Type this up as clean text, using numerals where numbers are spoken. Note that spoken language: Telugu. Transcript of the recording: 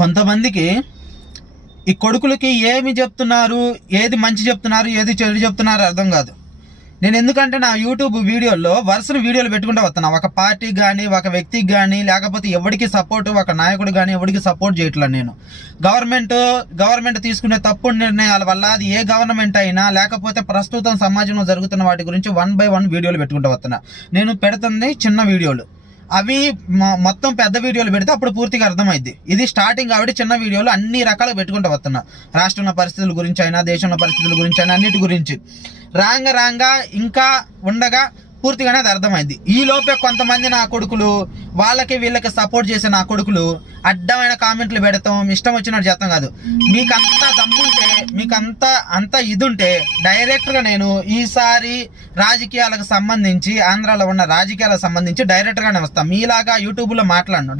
కొంతమందికి ఈ కొడుకులకి ఏమి చెప్తున్నారు, ఏది మంచి చెప్తున్నారు, ఏది చెడు చెప్తున్నారు అర్థం కాదు. నేను ఎందుకంటే నా యూట్యూబ్ వీడియోల్లో వరుసను వీడియోలు పెట్టుకుంటూ వస్తున్నా. ఒక పార్టీకి కానీ, ఒక వ్యక్తికి కానీ, లేకపోతే ఎవరికి సపోర్ట్, ఒక నాయకుడు కానీ ఎవరికి సపోర్ట్ చేయట్లేదు. నేను గవర్నమెంట్ తీసుకునే తప్పుడు నిర్ణయాల వల్ల, అది ఏ గవర్నమెంట్ అయినా లేకపోతే ప్రస్తుతం సమాజంలో జరుగుతున్న వాటి గురించి 1 by 1 వీడియోలు పెట్టుకుంటూ వస్తున్నా. నేను పెడుతుంది చిన్న వీడియోలు, అవి మొత్తం పెద్ద వీడియోలు పెడితే అప్పుడు పూర్తిగా అర్థమైంది. ఇది స్టార్టింగ్ కాబట్టి చిన్న వీడియోలు అన్ని రకాలుగా పెట్టుకుంటూ వస్తున్నా. రాష్ట్రంలో పరిస్థితుల గురించి అయినా, దేశంలో పరిస్థితుల గురించి అయినా, అన్నిటి గురించి రాంగా ఇంకా ఉండగా పూర్తిగానే అది అర్థమైంది. ఈ లోపే కొంతమంది నా కొడుకులు, వాళ్ళకి వీళ్ళకి సపోర్ట్ చేసే నా కొడుకులు అడ్డమైన కామెంట్లు పెడతాం, ఇష్టం వచ్చినట్టు చేస్తాం కాదు. మీకంతా దమ్ముంటే, మీకంతా ఇదుంటే డైరెక్ట్గా నేను ఈసారి రాజకీయాలకు సంబంధించి, ఆంధ్రాలో ఉన్న రాజకీయాలకు సంబంధించి డైరెక్ట్గానే వస్తాను. మీలాగా యూట్యూబ్లో మాట్లాడను.